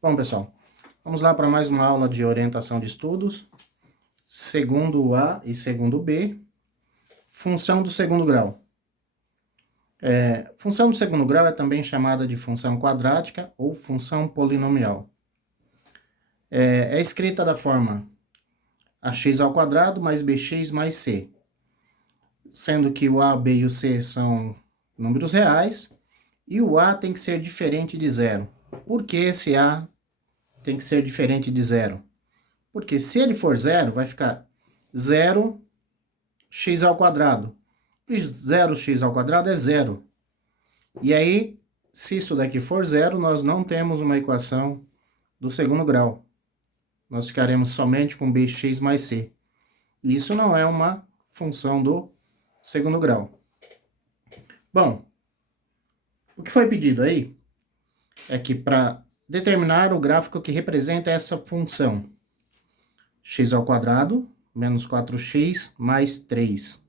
Bom, pessoal, vamos lá para mais uma aula de orientação de estudos, segundo A e segundo B, função do segundo grau. Função do segundo grau é também chamada de função quadrática ou função polinomial. É escrita da forma ax² mais bx mais c, sendo que o a, b e o c são números reais, e o a tem que ser diferente de zero. Por que esse a tem que ser diferente de zero? Porque se ele for zero, vai ficar 0x². E 0x² é zero. E aí, se isso daqui for zero, nós não temos uma equação do segundo grau. Nós ficaremos somente com bx mais c. Isso não é uma função do segundo grau. Bom, o que foi pedido aí é que para determinar o gráfico que representa essa função, x² menos 4x mais 3.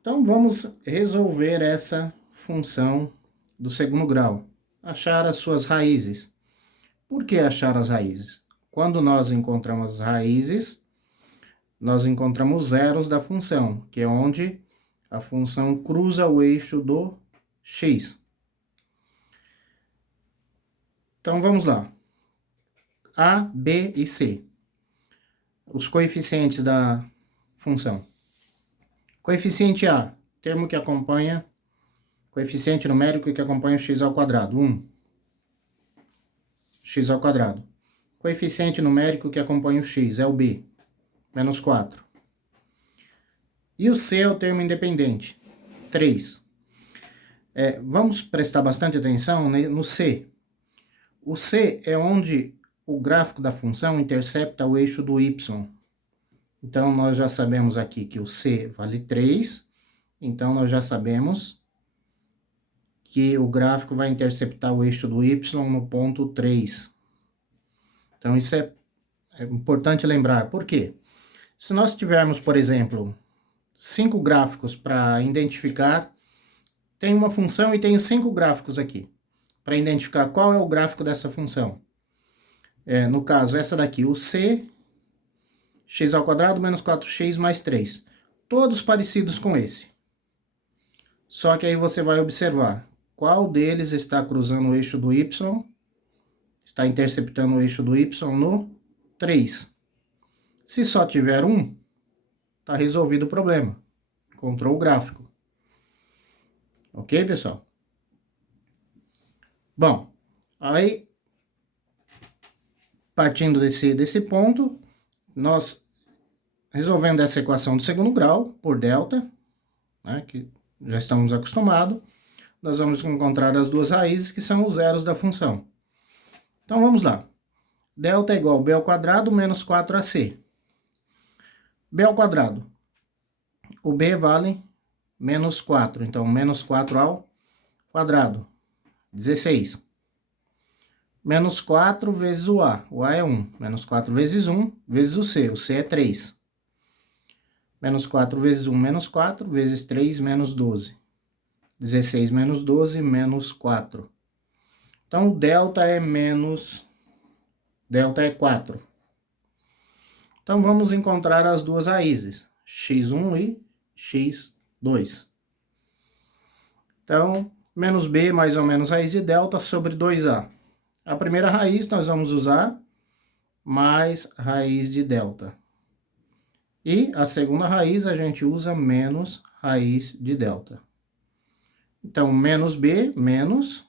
Então, vamos resolver essa função do segundo grau. Achar as suas raízes. Por que achar as raízes? Quando nós encontramos as raízes, nós encontramos zeros da função, que é onde a função cruza o eixo do x. Então, vamos lá. A, B e C. Os coeficientes da função. Coeficiente A, termo que acompanha, coeficiente numérico que acompanha o x², 1. x². Coeficiente numérico que acompanha o x é o b, menos 4. E o c é o termo independente, 3. Vamos prestar bastante atenção no c. O c é onde o gráfico da função intercepta o eixo do y. Então, nós já sabemos aqui que o c vale 3. Então, nós já sabemos que o gráfico vai interceptar o eixo do y no ponto 3. Então, isso é importante lembrar. Por quê? Se nós tivermos, por exemplo, 5 gráficos para identificar, tem uma função e tenho 5 gráficos aqui, para identificar qual é o gráfico dessa função. No caso, essa daqui, o c, x² menos 4x mais 3. Todos parecidos com esse. Só que aí você vai observar qual deles está cruzando o eixo do y, está interceptando o eixo do y no 3. Se só tiver um, está resolvido o problema. Encontrou o gráfico. Ok, pessoal? Bom, aí, partindo desse ponto, nós resolvendo essa equação do segundo grau, por delta, né, que já estamos acostumados, nós vamos encontrar as duas raízes, que são os zeros da função. Então, vamos lá. Delta é igual a b² menos 4ac. b². O b vale menos 4. Então, menos 4 ao quadrado. 16. Menos 4 vezes o a. O a é 1. Menos 4 vezes 1 vezes o c. O c é 3. Menos 4 vezes 1, menos 4. Vezes 3, menos 12. 16 menos 12, menos 4. Então, o delta é menos... delta é 4. Então, vamos encontrar as duas raízes, x1 e x2. Então, menos b mais ou menos raiz de delta sobre 2a. A primeira raiz nós vamos usar mais raiz de delta. E a segunda raiz a gente usa menos raiz de delta. Então, menos b, menos,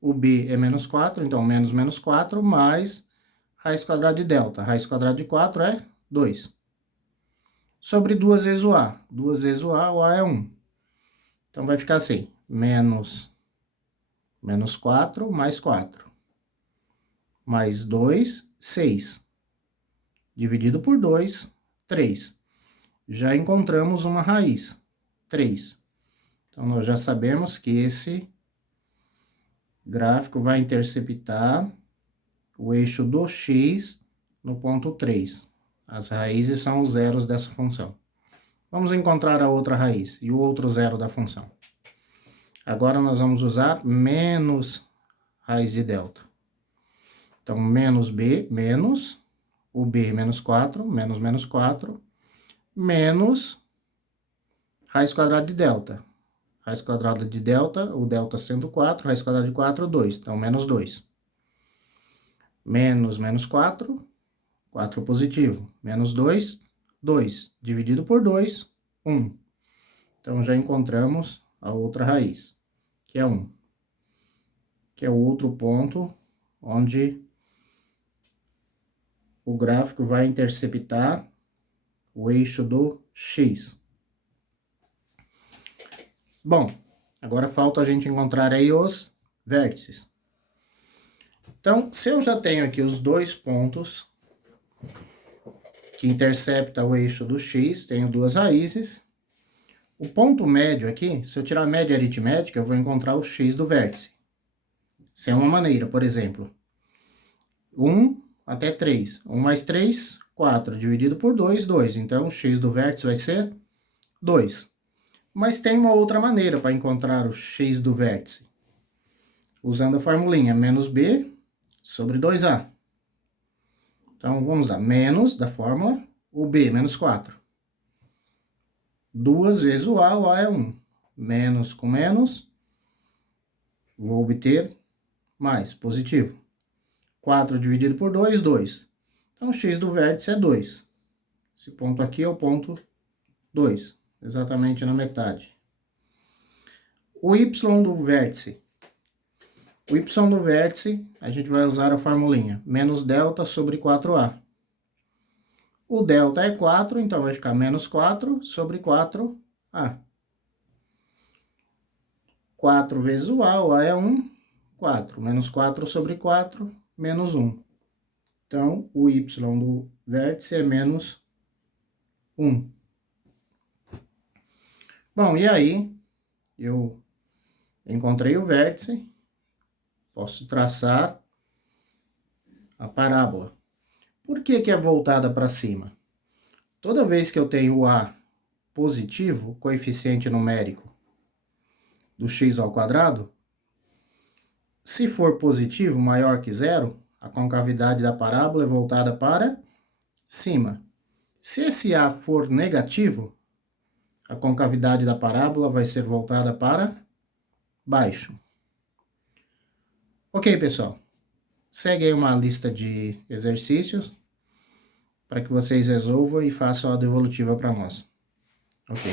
o b é menos 4, então menos menos 4, mais raiz quadrada de delta. Raiz quadrada de 4 é 2. Sobre 2 vezes o a. 2 vezes o a é 1. Então, vai ficar assim, menos 4 mais 4. Mais 2, 6. Dividido por 2, 3. Já encontramos uma raiz, 3. Então, nós já sabemos que esse gráfico vai interceptar o eixo do x no ponto 3. As raízes são os zeros dessa função. Vamos encontrar a outra raiz e o outro zero da função. Agora, nós vamos usar menos raiz de delta. Então, menos b, menos, o b menos 4, menos 4, menos raiz quadrada de delta. Raiz quadrada de delta, o delta sendo 4, raiz quadrada de 4, 2. Então, menos 2. Menos 4, 4 positivo. Menos 2, 2. Dividido por 2, 1. Então, já encontramos a outra raiz, que é 1. Que é o outro ponto onde o gráfico vai interceptar o eixo do x. Bom, agora falta a gente encontrar aí os vértices. Então, se eu já tenho aqui os dois pontos que interceptam o eixo do x, tenho duas raízes. O ponto médio aqui, se eu tirar a média aritmética, eu vou encontrar o x do vértice. Isso é uma maneira, por exemplo. 1 até 3. 1 mais 3, 4. Dividido por 2, 2. Então, o x do vértice vai ser 2. Mas tem uma outra maneira para encontrar o x do vértice. Usando a formulinha menos b sobre 2a. Então, vamos lá. Menos da fórmula, o b, menos 4. 2 vezes o A é 1. Menos com menos, vou obter mais, positivo. 4 dividido por 2, 2. Então, o x do vértice é 2. Esse ponto aqui é o ponto 2, exatamente na metade. O y do vértice. O y do vértice, a gente vai usar a formulinha. Menos delta sobre 4a. O delta é 4, então vai ficar menos 4 sobre 4a. 4 vezes o A é 1, 4. Menos 4 sobre 4, menos 1. Então, o y do vértice é menos 1. Bom, e aí, eu encontrei o vértice, posso traçar a parábola. Por que que é voltada para cima? Toda vez que eu tenho o A positivo, coeficiente numérico do x ao quadrado, se for positivo, maior que zero, a concavidade da parábola é voltada para cima. Se esse A for negativo, a concavidade da parábola vai ser voltada para baixo. Ok, pessoal. Segue aí uma lista de exercícios para que vocês resolvam e façam a devolutiva para nós. Ok.